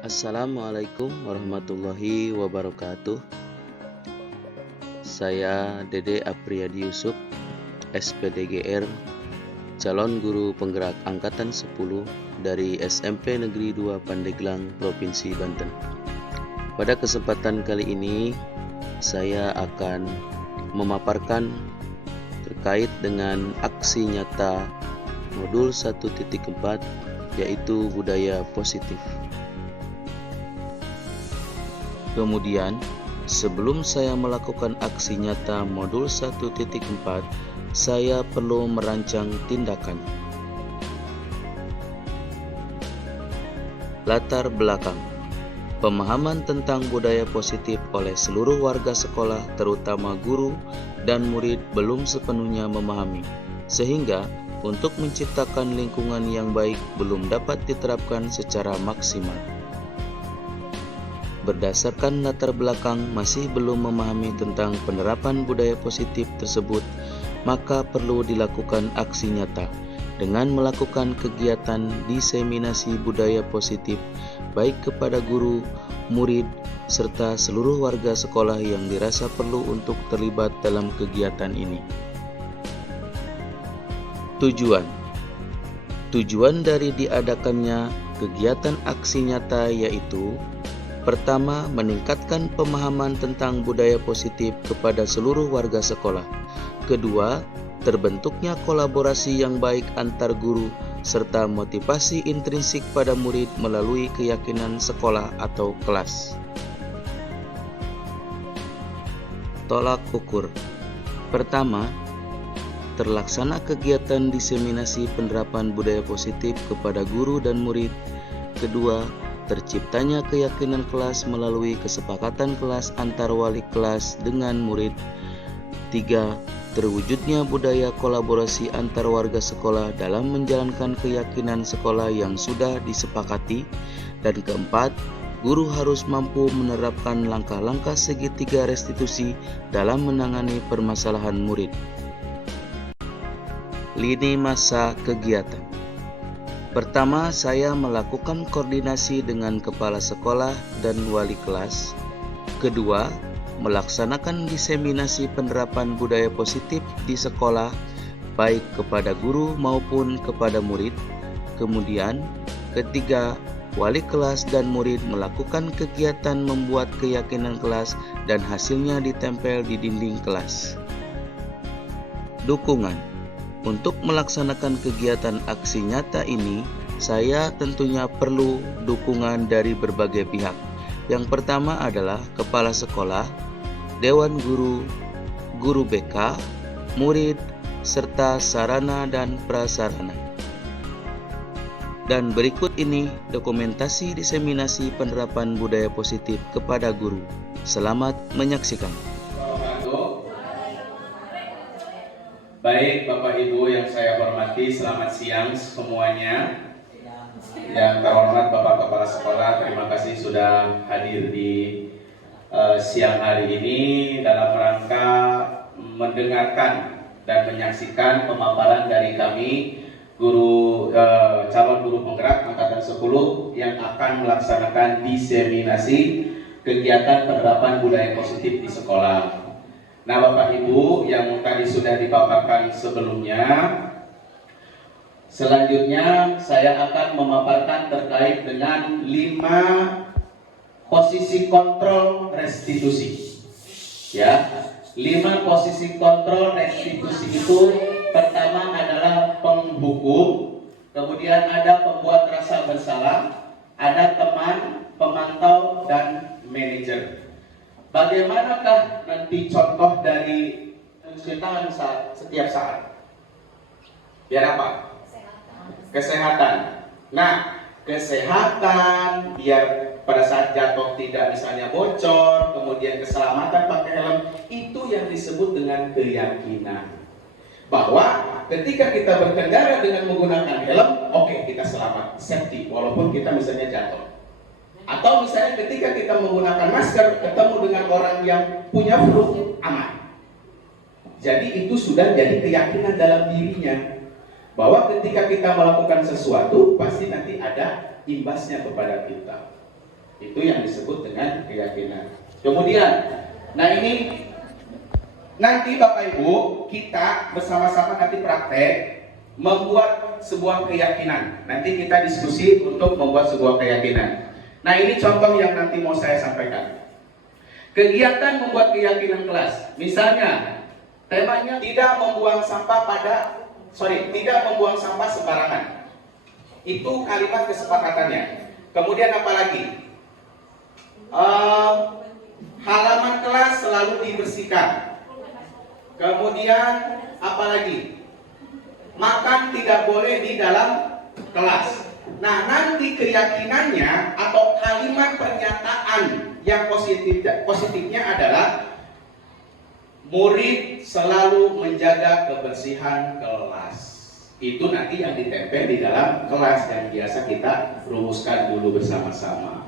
Assalamualaikum warahmatullahi wabarakatuh. Saya Dede Apriyadi Yusuf, SPDGR, calon guru penggerak angkatan 10 dari SMP Negeri 2 Pandeglang, Provinsi Banten. Pada kesempatan kali ini, saya akan memaparkan terkait dengan aksi nyata modul 1.4, yaitu budaya positif. Kemudian, sebelum saya melakukan aksi nyata modul 1.4, saya perlu merancang tindakan. Latar belakang. Pemahaman tentang budaya positif oleh seluruh warga sekolah, terutama guru dan murid, belum sepenuhnya memahami, sehingga untuk menciptakan lingkungan yang baik belum dapat diterapkan secara maksimal. Berdasarkan latar belakang masih belum memahami tentang penerapan budaya positif tersebut, maka perlu dilakukan aksi nyata dengan melakukan kegiatan diseminasi budaya positif baik kepada guru, murid, serta seluruh warga sekolah yang dirasa perlu untuk terlibat dalam kegiatan ini. Tujuan dari diadakannya kegiatan aksi nyata yaitu: pertama, meningkatkan pemahaman tentang budaya positif kepada seluruh warga sekolah. Kedua, terbentuknya kolaborasi yang baik antar guru serta motivasi intrinsik pada murid melalui keyakinan sekolah atau kelas. Tolak ukur. Pertama, terlaksana kegiatan diseminasi penerapan budaya positif kepada guru dan murid. Kedua, terciptanya keyakinan kelas melalui kesepakatan kelas antar wali kelas dengan murid. 3. Terwujudnya budaya kolaborasi antar warga sekolah dalam menjalankan keyakinan sekolah yang sudah disepakati. Dan keempat, guru harus mampu menerapkan langkah-langkah segitiga restitusi dalam menangani permasalahan murid. Lini masa kegiatan. Pertama, saya melakukan koordinasi dengan kepala sekolah dan wali kelas. Kedua, melaksanakan diseminasi penerapan budaya positif di sekolah, baik kepada guru maupun kepada murid. Kemudian, ketiga, wali kelas dan murid melakukan kegiatan membuat keyakinan kelas dan hasilnya ditempel di dinding kelas. Dukungan. Untuk melaksanakan kegiatan aksi nyata ini, saya tentunya perlu dukungan dari berbagai pihak. Yang pertama adalah kepala sekolah, dewan guru, guru BK, murid, serta sarana dan prasarana. Dan berikut ini dokumentasi diseminasi penerapan budaya positif kepada guru. Selamat menyaksikan. Baik, Bapak Ibu yang saya hormati, selamat siang semuanya. Yang terhormat Bapak Kepala Sekolah, terima kasih sudah hadir di siang hari ini dalam rangka mendengarkan dan menyaksikan pemaparan dari kami calon guru penggerak angkatan 10 yang akan melaksanakan diseminasi kegiatan penerapan budaya positif di sekolah. Nah, Bapak Ibu yang tadi sudah dipaparkan sebelumnya, selanjutnya saya akan memaparkan terkait dengan 5 posisi kontrol restitusi. Ya, 5 posisi kontrol restitusi itu pertama adalah penghukum, kemudian ada pembuat rasa bersalah, ada teman, pemantau, dan manajer. Bagaimanakah nanti contoh dari mencuci tangan setiap saat? Biar apa? Kesehatan. Nah, kesehatan biar pada saat jatuh tidak misalnya bocor, kemudian keselamatan pakai helm, itu yang disebut dengan keyakinan. Bahwa ketika kita berkendara dengan menggunakan helm, oke, kita selamat, safety, walaupun kita misalnya jatuh. Atau misalnya ketika kita menggunakan masker, ketemu dengan orang yang punya flu, aman. Jadi itu sudah jadi keyakinan dalam dirinya, bahwa ketika kita melakukan sesuatu, pasti nanti ada imbasnya kepada kita. Itu yang disebut dengan keyakinan. Kemudian, nah ini nanti Bapak Ibu kita bersama-sama nanti praktek membuat sebuah keyakinan. Nanti kita diskusi untuk membuat sebuah keyakinan. Nah ini contoh yang nanti mau saya sampaikan. Kegiatan membuat keyakinan kelas. Misalnya temanya tidak membuang sampah tidak membuang sampah sembarangan. Itu kalimat kesepakatannya. Kemudian apa lagi? Halaman kelas selalu dibersihkan. Kemudian apa lagi? Makan tidak boleh di dalam kelas. Nah, nanti keyakinannya atau kalimat pernyataan yang positifnya adalah murid selalu menjaga kebersihan kelas. Itu nanti yang ditempel di dalam kelas yang biasa kita rumuskan dulu bersama-sama.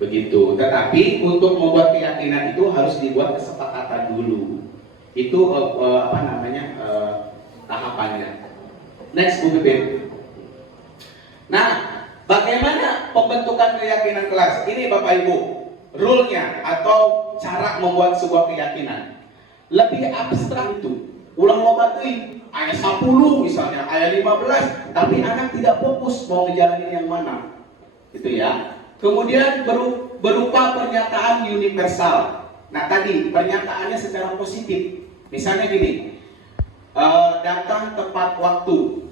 Begitu. Tetapi untuk membuat keyakinan itu harus dibuat kesepakatan dulu. Itu tahapannya. Next, Bu Pipin. Nah, bagaimana pembentukan keyakinan kelas? Ini Bapak Ibu, rule-nya atau cara membuat sebuah keyakinan. Lebih abstrak itu. Ulang lomba tuh ayat 10 misalnya, ayat 15, tapi anak tidak fokus mau ngejalanin yang mana. Gitu ya. Kemudian berupa pernyataan universal. Nah, tadi pernyataannya secara positif. Misalnya gini, datang tepat waktu,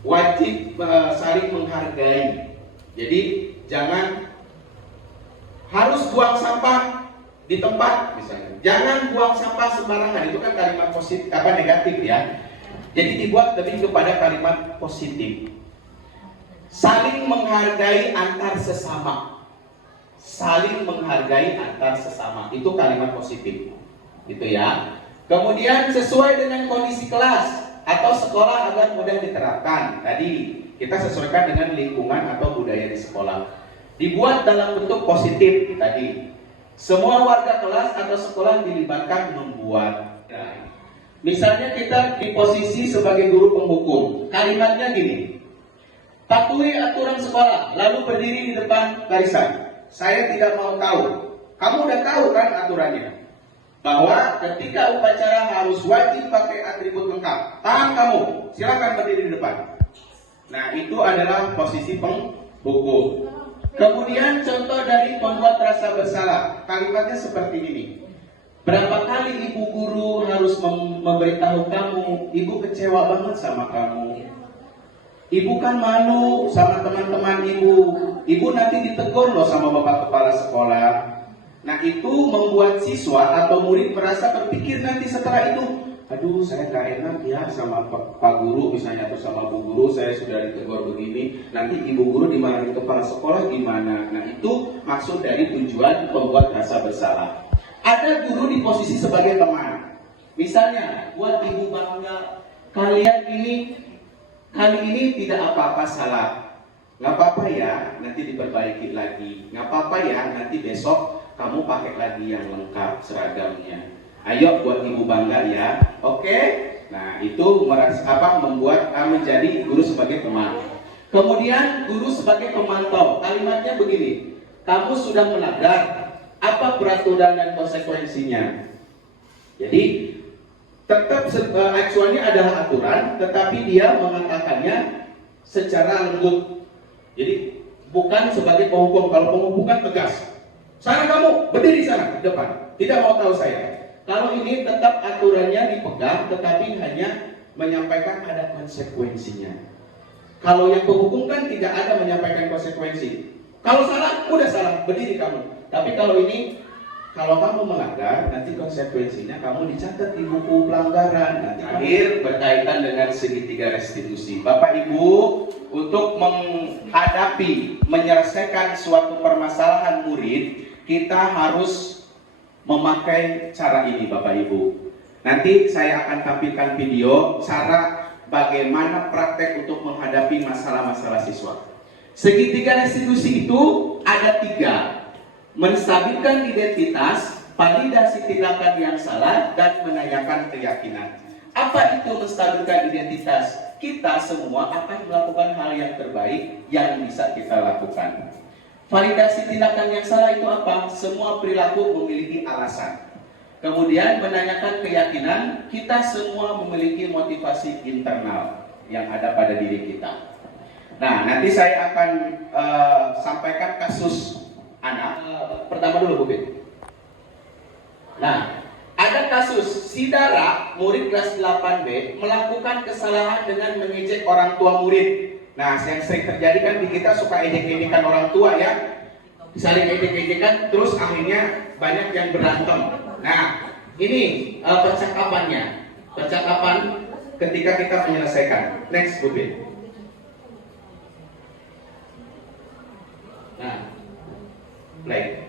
wajib saling menghargai. Jadi jangan harus buang sampah di tempat misalnya. Jangan buang sampah sembarangan. Itu kan kalimat positif negatif ya. Jadi dibuat lebih kepada kalimat positif. Saling menghargai antar sesama. Saling menghargai antar sesama. Itu kalimat positif. Gitu ya. Kemudian sesuai dengan kondisi kelas atau sekolah agar mudah diterapkan. Tadi kita sesuaikan dengan lingkungan atau budaya di sekolah. Dibuat dalam bentuk positif tadi. Semua warga kelas atau sekolah dilibatkan membuat. Misalnya kita di posisi sebagai guru penghukum. Kalimatnya gini. Patuhi aturan sekolah, lalu berdiri di depan barisan. Saya tidak mau tahu. Kamu udah tahu kan aturannya? Bahwa ketika upacara harus wajib pakai atribut lengkap. Tangan kamu, silakan berdiri di depan. Nah, itu adalah posisi penghukum. Kemudian contoh dari pembuat rasa bersalah. Kalimatnya seperti ini. Berapa kali ibu guru harus memberitahu kamu, ibu kecewa banget sama kamu. Ibu kan malu sama teman-teman ibu. Ibu nanti ditegur loh sama bapak kepala sekolah. Nah itu membuat siswa atau murid merasa berpikir nanti setelah itu, aduh saya gak enak ya sama pak guru misalnya atau sama bu guru, saya sudah ditegur begini, nanti ibu guru dimarahin kepala sekolah gimana. Nah itu maksud dari tujuan membuat rasa bersalah. Ada guru di posisi sebagai teman. Misalnya buat ibu bangga, kalian kali ini tidak apa-apa salah. Nggak apa-apa ya, nanti diperbaiki lagi. Nggak apa-apa ya, nanti besok kamu pakai lagi yang lengkap seragamnya. Ayo buat ibu bangga ya. Oke? Nah, itu membuat menjadi guru sebagai teman. Kemudian guru sebagai pemantau. Kalimatnya begini. Kamu sudah melanggar, apa peraturan dan konsekuensinya? Jadi tetap aktualnya adalah aturan, tetapi dia mengatakannya secara lembut. Jadi bukan sebagai penghukum. Kalau penghukum kan tegas. Sana kamu berdiri sana di depan. Tidak mau tahu saya. Kalau ini tetap aturannya dipegang, tetapi hanya menyampaikan ada konsekuensinya. Kalau yang penghukum kan tidak ada menyampaikan konsekuensi. Kalau salah, udah salah, berdiri kamu. Tapi kalau ini, kalau kamu melanggar, nanti konsekuensinya kamu dicatat di buku pelanggaran. Nanti akhir berkaitan dengan segitiga restitusi. Bapak Ibu, untuk menghadapi, menyelesaikan suatu permasalahan murid, kita harus memakai cara ini Bapak Ibu. Nanti saya akan tampilkan video cara bagaimana praktek untuk menghadapi masalah-masalah siswa. Segitiga restitusi itu ada 3. Menstabilkan identitas, validasi tindakan yang salah, dan menanyakan keyakinan. Apa itu menstabilkan identitas? Kita semua akan melakukan hal yang terbaik yang bisa kita lakukan. Validasi tindakan yang salah itu apa? Semua perilaku memiliki alasan. Kemudian menanyakan keyakinan, kita semua memiliki motivasi internal yang ada pada diri kita. Nah, nanti saya akan sampaikan kasus anak. Pertama dulu, Bu Bin. Nah, ada kasus si Dara, murid kelas 8B, melakukan kesalahan dengan mengejek orang tua murid. Nah, yang sering terjadi kan di kita suka ejek-ejekan orang tua ya, saling ejek-ejekan, terus akhirnya banyak yang berantem. Nah, ini percakapannya, percakapan ketika kita menyelesaikan. Next, Bu Bin. Nah, play.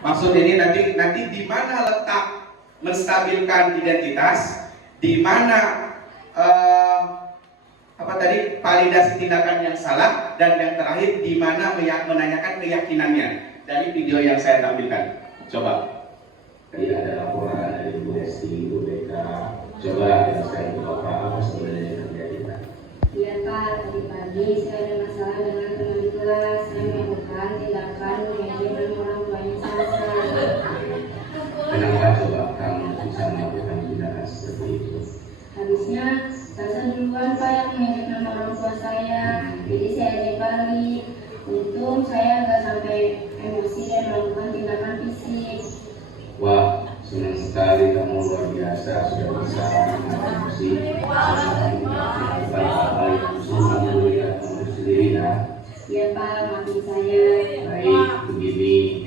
Maksud ini nanti di mana letak menstabilkan identitas, di mana validasi tindakan yang salah, dan yang terakhir di mana menanyakan keyakinannya dari video yang saya tampilkan. Coba. Tadi ada laporan dari Bu Desti, Bu Beka. Coba jelaskan ke Bapak apa sebenarnya yang terjadi, Pak? Iya Pak, tadi pagi saya ada masalah dengan teman di kelas. Saya melakukan tindakan mengejek dan orang tuanya saya. Kenapa coba kamu bisa melakukan tindakan seperti itu? Habisnya saya duluan Pak yang mengejek nama orang tua saya. Jadi saya ejek balik. Untung saya nggak sampai emosi dan melakukan tindakan fisik. Wah, senang sekali kamu, luar biasa sudah bisa mengatasi melakukan hal yang susah melihat kamu sendiri ya. Iya Pak, maafin saya. Baik, begini.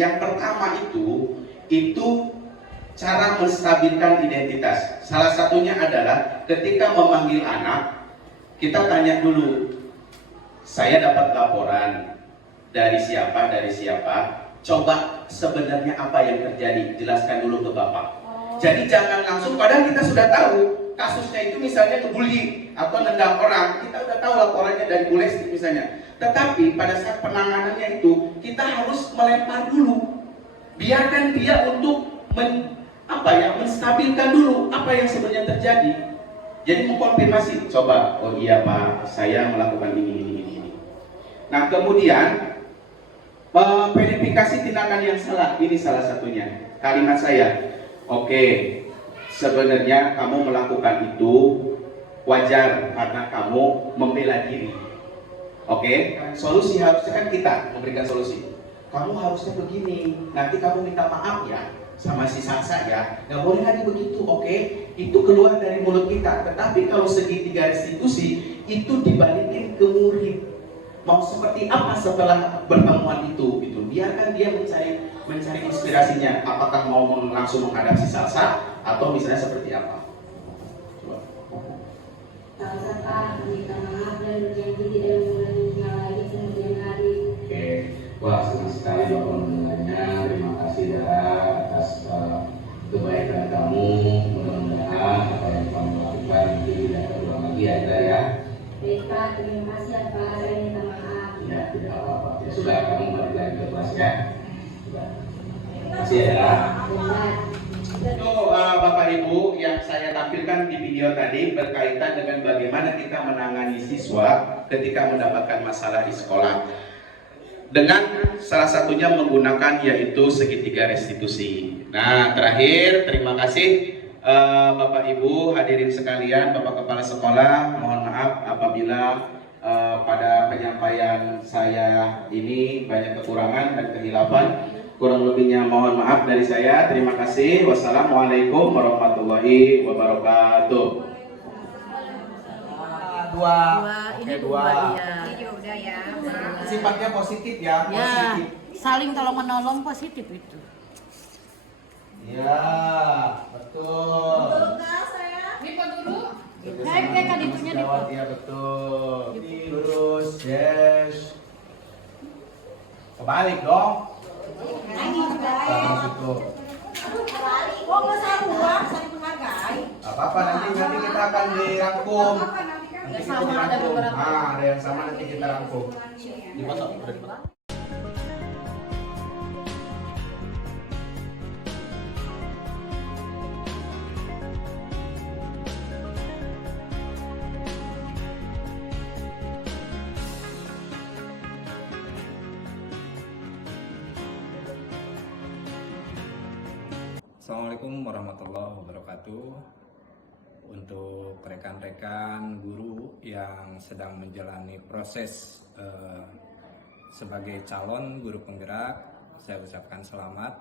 Yang pertama itu cara menstabilkan identitas. Salah satunya adalah ketika memanggil anak, kita tanya dulu, saya dapat laporan dari siapa, coba sebenarnya apa yang terjadi, jelaskan dulu ke Bapak. Jadi jangan langsung, padahal kita sudah tahu kasusnya itu misalnya ngebully atau nendang orang, kita udah tahu laporannya dari Bu Lesti misalnya. Tetapi pada saat penanganannya itu kita harus melempar dulu, biarkan dia untuk menstabilkan dulu apa yang sebenarnya terjadi. Jadi mengkonfirmasi, coba, oh iya Pak, saya melakukan ini. Nah kemudian verifikasi tindakan yang salah, ini salah satunya. Kalimat saya, oke, sebenarnya kamu melakukan itu wajar karena kamu membela diri. Oke, solusi harusnya kan kita memberikan solusi. Kamu harusnya begini, nanti kamu minta maaf ya sama si Sasa ya, nggak boleh lagi begitu. Oke, itu keluar dari mulut kita. Tetapi kalau segitiga restitusi itu dibalikin ke murid. Mau seperti apa setelah pertemuan itu gitu, biarkan dia mencari inspirasinya, apakah mau langsung menghadap si Salsa atau misalnya seperti apa. Coba. Salsa Pak, minta maaf dan berjanji tidak mengulanginya lagi kemudian hari. Oke, wah senang sekali Bapak mendengarnya. Terima kasih Dara atas kebaikan kamu. Mudah-mudahan apa yang kamu lakukan nanti tidak terulang lagi ya Dara ya. Baik Pak, terima kasih ya Pak, saya minta maaf. Ya, tidak apa-apa. Ya sudah, kamu balik lagi ke kelasnya. Sudah. Terima kasih ya Dara. Itu Bapak Ibu yang saya tampilkan di video tadi berkaitan dengan bagaimana kita menangani siswa ketika mendapatkan masalah di sekolah. Dengan salah satunya menggunakan yaitu segitiga restitusi. Nah, terakhir terima kasih Bapak Ibu hadirin sekalian, Bapak Kepala Sekolah, mohon maaf apabila pada penyampaian saya ini banyak kekurangan dan kehilafan. Kurang lebihnya mohon maaf dari saya. Terima kasih. Wassalamualaikum warahmatullahi wabarakatuh. Dua. Ini Dua. Iya. Ini udah ya. Sifatnya positif ya, Ya, positif. saling tolong menolong positif itu. Ya, betul. Kayak kan itunya di Jawab ya betul. Ini lurus, yes. Kebalik dong. Terus itu. Gak apa-apa, nanti kita akan dirangkum. Nanti kita dirangkum. Ada yang sama nanti kita rangkum. Dipotong. Assalamualaikum warahmatullahi wabarakatuh. Untuk rekan-rekan guru yang sedang menjalani proses sebagai calon guru penggerak, saya ucapkan selamat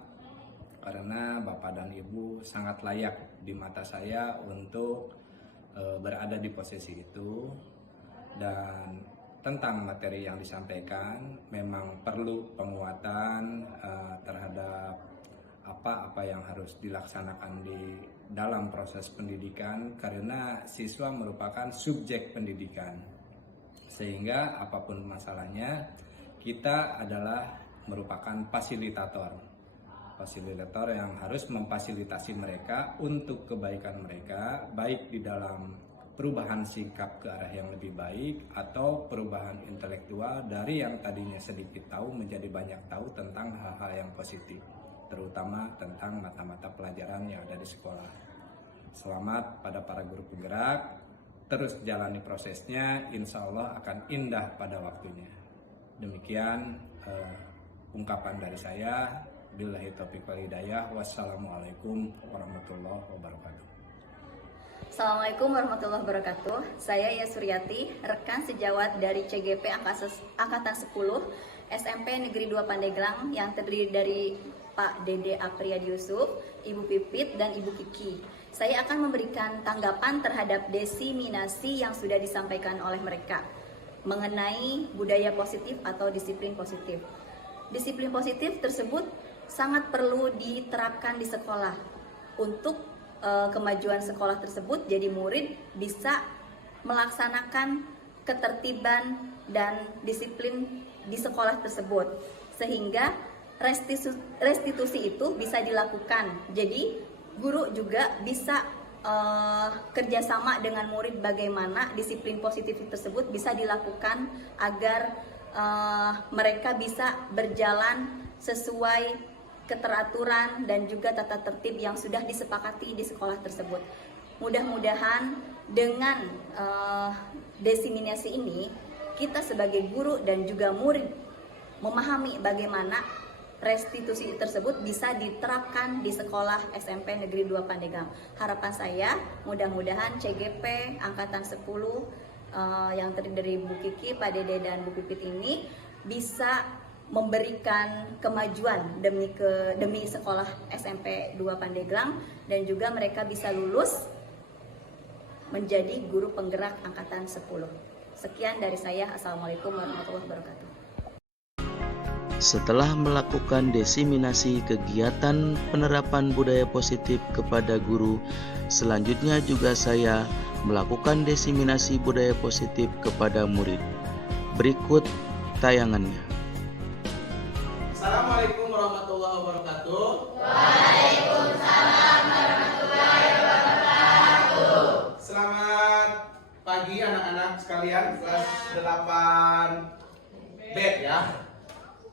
karena Bapak dan Ibu sangat layak di mata saya untuk berada di posisi itu. Dan tentang materi yang disampaikan memang perlu penguatan terhadap apa yang harus dilaksanakan di dalam proses pendidikan, karena siswa merupakan subjek pendidikan, sehingga apapun masalahnya kita adalah merupakan fasilitator yang harus memfasilitasi mereka untuk kebaikan mereka, baik di dalam perubahan sikap ke arah yang lebih baik atau perubahan intelektual dari yang tadinya sedikit tahu menjadi banyak tahu tentang hal-hal yang positif, terutama tentang mata-mata pelajaran yang ada di sekolah. Selamat pada para guru penggerak, terus jalani prosesnya, insya Allah akan indah pada waktunya. Demikian ungkapan dari saya. Billahi taufiq wal hidayah. Wassalamualaikum warahmatullahi wabarakatuh. Assalamualaikum warahmatullahi wabarakatuh. Saya Yasuryati, rekan sejawat dari CGP Angkatan 10 SMP Negeri 2 Pandeglang yang terdiri dari Pak Dede Apriyadi Yusuf, Ibu Pipit, dan Ibu Kiki. Saya akan memberikan tanggapan terhadap desiminasi yang sudah disampaikan oleh mereka mengenai budaya positif atau disiplin positif. Disiplin positif tersebut sangat perlu diterapkan di sekolah untuk kemajuan sekolah tersebut, jadi murid bisa melaksanakan ketertiban dan disiplin di sekolah tersebut, sehingga restitusi itu bisa dilakukan. Jadi guru juga bisa kerjasama dengan murid bagaimana disiplin positif tersebut bisa dilakukan agar mereka bisa berjalan sesuai keteraturan dan juga tata tertib yang sudah disepakati di sekolah tersebut. Mudah-mudahan dengan desiminasi ini kita sebagai guru dan juga murid memahami bagaimana restitusi tersebut bisa diterapkan di sekolah SMP Negeri 2 Pandeglang. Harapan saya mudah-mudahan CGP Angkatan 10 yang terdiri dari Bu Kiki, Pak Dede, dan Bu Pipit ini bisa memberikan kemajuan demi sekolah SMP 2 Pandeglang, dan juga mereka bisa lulus menjadi guru penggerak angkatan 10. Sekian dari saya. Assalamualaikum warahmatullahi wabarakatuh. Setelah melakukan desiminasi kegiatan penerapan budaya positif kepada guru, selanjutnya juga saya melakukan desiminasi budaya positif kepada murid. Berikut tayangannya. Assalamualaikum warahmatullahi wabarakatuh. Waalaikumsalam warahmatullahi wabarakatuh. Selamat pagi anak-anak sekalian kelas 8B ya.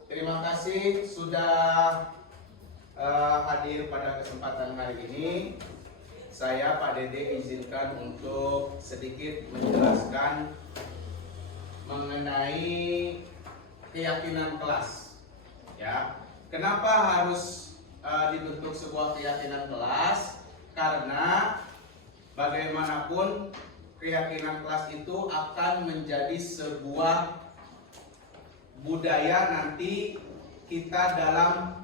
Terima kasih sudah hadir pada kesempatan hari ini. Saya Pak Dede izinkan untuk sedikit menjelaskan mengenai keyakinan kelas. Ya, kenapa harus dibentuk sebuah keyakinan kelas? Karena bagaimanapun keyakinan kelas itu akan menjadi sebuah budaya nanti kita dalam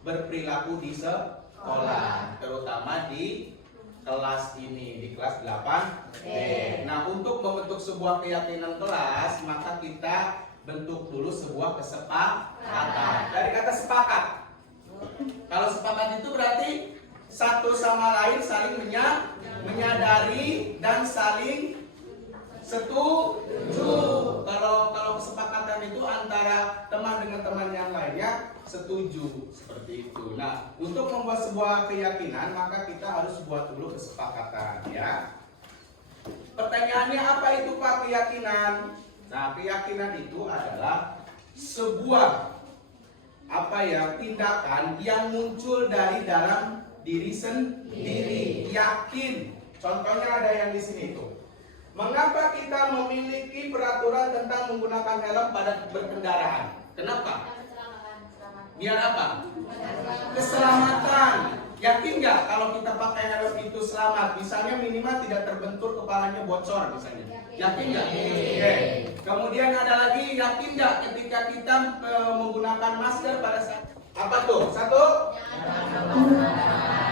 berperilaku di sekolah, terutama di kelas ini, di kelas 8B. Nah, untuk membentuk sebuah keyakinan kelas, maka kita bentuk dulu sebuah kesepakatan. Dari kata sepakat. Kalau sepakat itu berarti satu sama lain saling menyadari dan saling setuju. Kalau kesepakatan itu antara teman dengan teman yang lainnya setuju, seperti itu. Nah, untuk membuat sebuah keyakinan maka kita harus buat dulu kesepakatan, ya. Pertanyaannya, apa itu Pak keyakinan? Nah, keyakinan itu adalah sebuah tindakan yang muncul dari dalam diri sendiri. Yakin. Contohnya ada yang di sini tuh. Mengapa kita memiliki peraturan tentang menggunakan helm pada berkendaraan? Kenapa? Biar apa? Keselamatan. Yakin nggak kalau kita pakai helm itu selamat? Misalnya minimal tidak terbentur, kepalanya bocor misalnya. Yakin nggak? Oke. Kemudian ada lagi, yakin nggak ketika kita menggunakan masker pada saat apa tuh? Satu.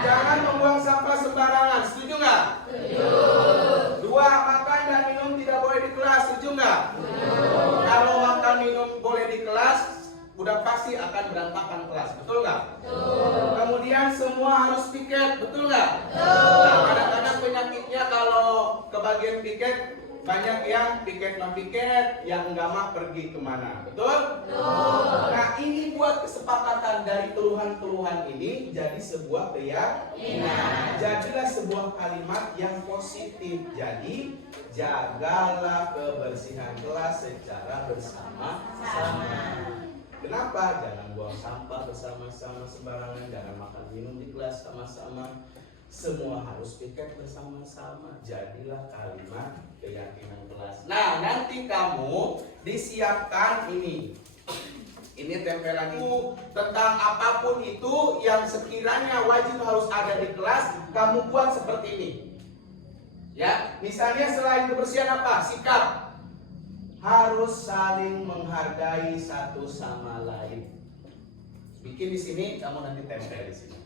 Jangan membuang sampah sembarangan. Setuju nggak? Setuju. Dua, makan dan minum tidak boleh di kelas. Setuju nggak? Kalau makan minum boleh di kelas, udah pasti akan berantakan kelas. Betul nggak? Betul. Kemudian semua harus piket. Betul nggak? Betul. Nah, kadang-kadang penyakitnya kalau kebagian piket, banyak yang piket non piket, yang nggak mah pergi kemana. Betul? Betul. Nah, ini buat kesepakatan dari keluhan-keluhan ini jadi sebuah keyakinan. Jadilah sebuah kalimat yang positif. Jadi jagalah kebersihan kelas secara bersama-sama. Kenapa? Jangan buang sampah bersama-sama sembarangan, jangan makan minum di kelas sama-sama. Semua harus piket bersama-sama. Jadilah kalimat keyakinan kelas. Nah, nanti kamu disiapkan ini. Ini tempelan itu tentang apapun itu yang sekiranya wajib harus ada di kelas, kamu buat seperti ini. Ya, misalnya selain kebersihan apa? Sikap. Harus saling menghargai satu sama lain. Bikin di sini, kamu nanti tempel di sini.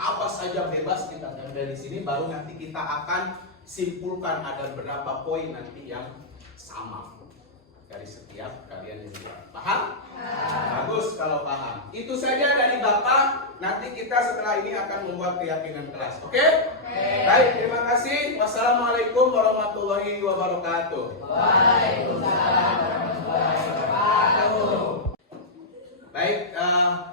Apa saja bebas kita tempel di sini, baru nanti kita akan simpulkan ada berapa poin nanti yang sama dari setiap kalian juga. Paham? Bagus kalau paham. Itu saja dari Bapak. Nanti kita setelah ini akan membuat keyakinan kelas. Oke? Baik, terima kasih. Wassalamualaikum warahmatullahi wabarakatuh. Waalaikumsalam warahmatullahi wabarakatuh. Baik,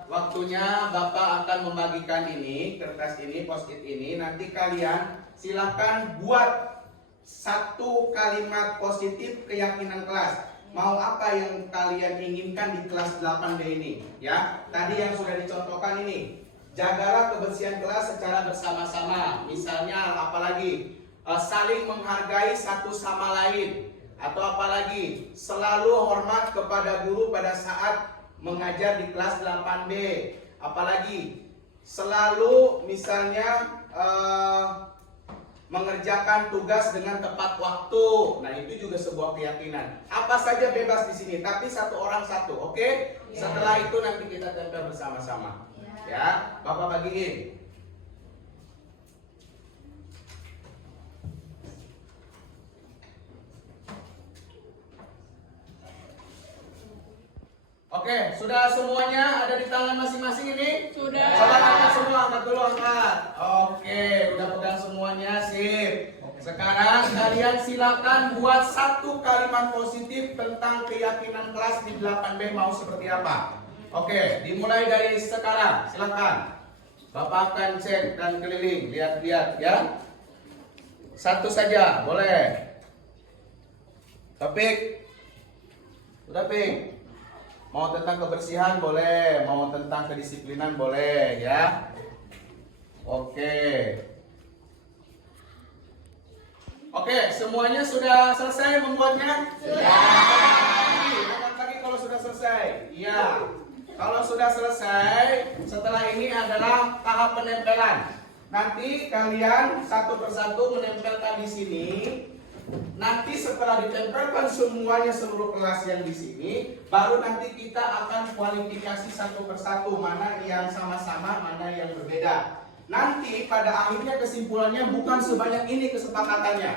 waktunya Bapak akan membagikan ini, kertas ini, post-it ini. Nanti kalian silakan buat satu kalimat positif keyakinan kelas. Mau apa yang kalian inginkan di kelas 8B ini, ya? Tadi yang sudah dicontohkan ini. Jagalah kebersihan kelas secara bersama-sama. Misalnya apalagi saling menghargai satu sama lain. Atau apalagi selalu hormat kepada guru pada saat mengajar di kelas 8B. Apalagi selalu misalnya mengerjakan tugas dengan tepat waktu. Nah, itu juga sebuah keyakinan. Apa saja bebas di sini, tapi satu orang satu, oke? Setelah itu nanti kita tempel bersama-sama. Ya, Bapak bagiin. Oke, sudah semuanya ada di tangan masing-masing ini? Sudah. Coba angkat semua, angkat dulu, angkat. Oke, udah pegang semuanya, sip. Sekarang kalian silakan buat satu kalimat positif tentang keyakinan kelas di 8B mau seperti apa. Oke, dimulai dari sekarang, silakan. Bapak akan cek dan keliling, lihat-lihat ya. Satu saja, boleh. Topik. Udah, Pik. Mau tentang kebersihan boleh, mau tentang kedisiplinan boleh ya. Oke. Oke, semuanya sudah selesai membuatnya? Sudah. Angkat lagi kalau sudah selesai. Iya. Kalau sudah selesai, setelah ini adalah tahap penempelan. Nanti kalian satu persatu menempelkan di sini. Nanti setelah ditempelkan semuanya seluruh kelas yang di sini, baru nanti kita akan kualifikasi satu persatu mana yang sama-sama, mana yang berbeda. Nanti pada akhirnya kesimpulannya bukan sebanyak ini kesepakatannya.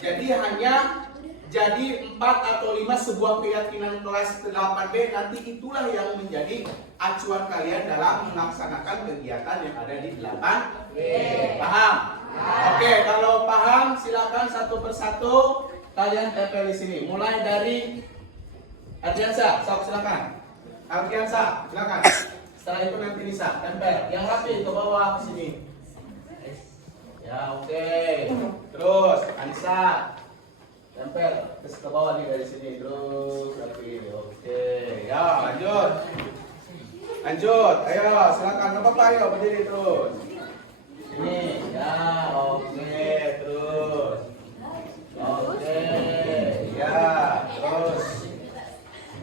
Jadi hanya jadi 4 atau 5 sebuah keyakinan kelas 8B. Nanti itulah yang menjadi acuan kalian dalam melaksanakan kegiatan yang ada di 8B. Paham? Oke, kalau paham silakan satu persatu kalian tempel di sini. Mulai dari Adriansa, sok silakan. Adriansa, silakan. Setelah itu nanti Nisa tempel. Yang rapi ke bawah ke sini. Ya, oke. Terus Anissa tempel ke bawah nih dari sini. Terus rapi. Oke. Ya, lanjut. Lanjut. Ayo, silakan. Enggak apa-apa, ayo berdiri terus. Ini ya, oke, terus oke, ya, terus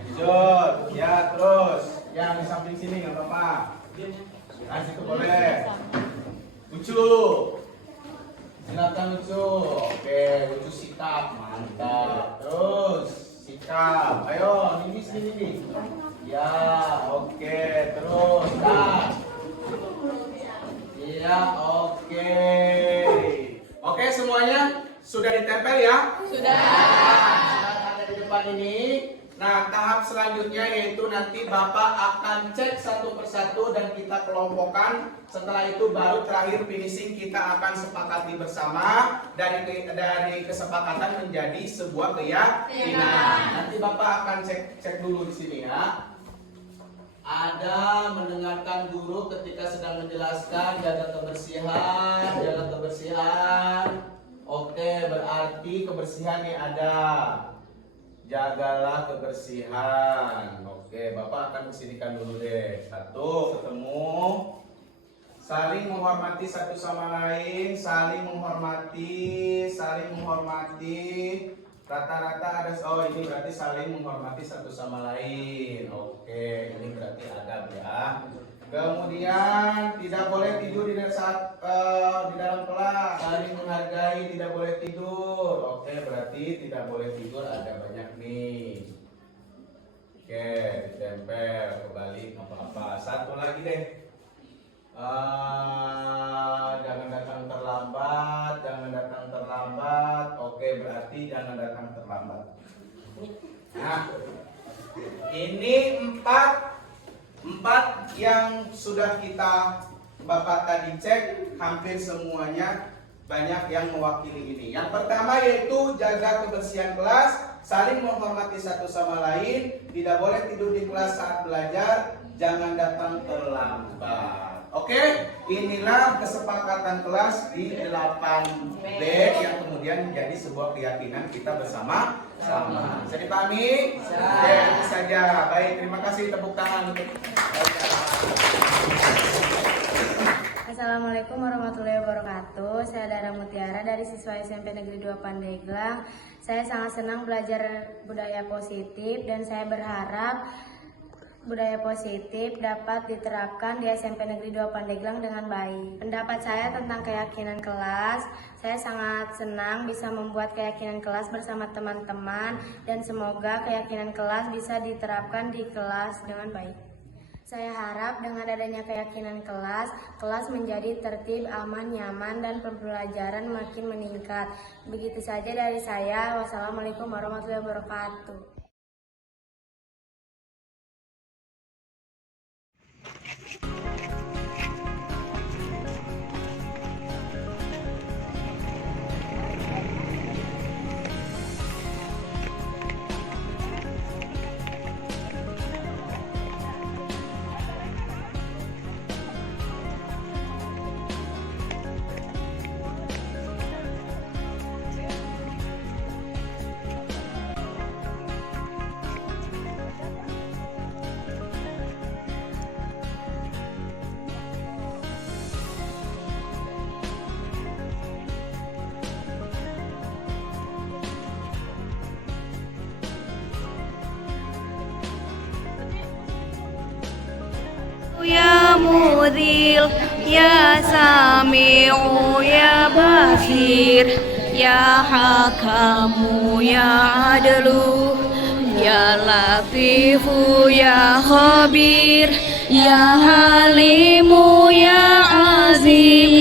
lanjut, ya, terus yang di samping sini nggak apa-apa, kasih itu boleh, Ucu. Silakan Ucu. Oke, Ucu sikap, mantap. Terus sikap. Ayo, ini sini nih. Ya, oke. Terus, dah. Iya, oke. Oke, semuanya sudah ditempel ya? Sudah. Ada di depan ini. Nah, tahap selanjutnya yaitu nanti Bapak akan cek satu persatu dan kita kelompokkan. Setelah itu baru terakhir finishing kita akan sepakati bersama dari kesepakatan menjadi sebuah keyakinan. Nanti Bapak akan cek dulu di sini ya. Ada mendengarkan guru ketika sedang menjelaskan, jaga kebersihan. Oke, berarti kebersihan nih ada. Jagalah kebersihan. Oke, Bapak akan kesinikan dulu deh. Satu, ketemu. Saling menghormati satu sama lain. Saling menghormati. Rata-rata ada. Oh, ini berarti saling menghormati satu sama lain. Oke, ini berarti adab ya. Kemudian tidak boleh tidur di dalam kelas, saling menghargai, tidak boleh tidur. Oke, berarti tidak boleh tidur ada banyak nih. Oke, ditempel, kebalik, apa-apa. Satu lagi deh. Jangan datang terlambat. Oke, berarti jangan datang terlambat. Nah, ini empat yang sudah Bapak tadi cek, hampir semuanya banyak yang mewakili ini. Yang pertama yaitu jaga kebersihan kelas, saling menghormati satu sama lain, tidak boleh tidur di kelas saat belajar, jangan datang terlambat. Oke, inilah kesepakatan kelas di 8B yang kemudian menjadi sebuah keyakinan kita bersama-sama. Bisa dipahami? Oke, itu saja. Baik, terima kasih, tepuk tangan untuk Assalamualaikum warahmatullahi wabarakatuh. Saya Dara Mutiara dari siswa SMP Negeri 2 Pandeglang. Saya sangat senang belajar budaya positif dan saya berharap budaya positif dapat diterapkan di SMP Negeri 2 Pandeglang dengan baik. Pendapat saya tentang keyakinan kelas, saya sangat senang bisa membuat keyakinan kelas bersama teman-teman dan semoga keyakinan kelas bisa diterapkan di kelas dengan baik. Saya harap dengan adanya keyakinan kelas menjadi tertib, aman, nyaman, dan pembelajaran makin meningkat. Begitu saja dari saya. Wassalamualaikum warahmatullahi wabarakatuh. Ya Mudhil, Ya Sami'u, Ya Basir, Ya Hakamu, Ya Adlu, Ya Latifu, Ya Khabir, Ya Halimu, Ya Azim,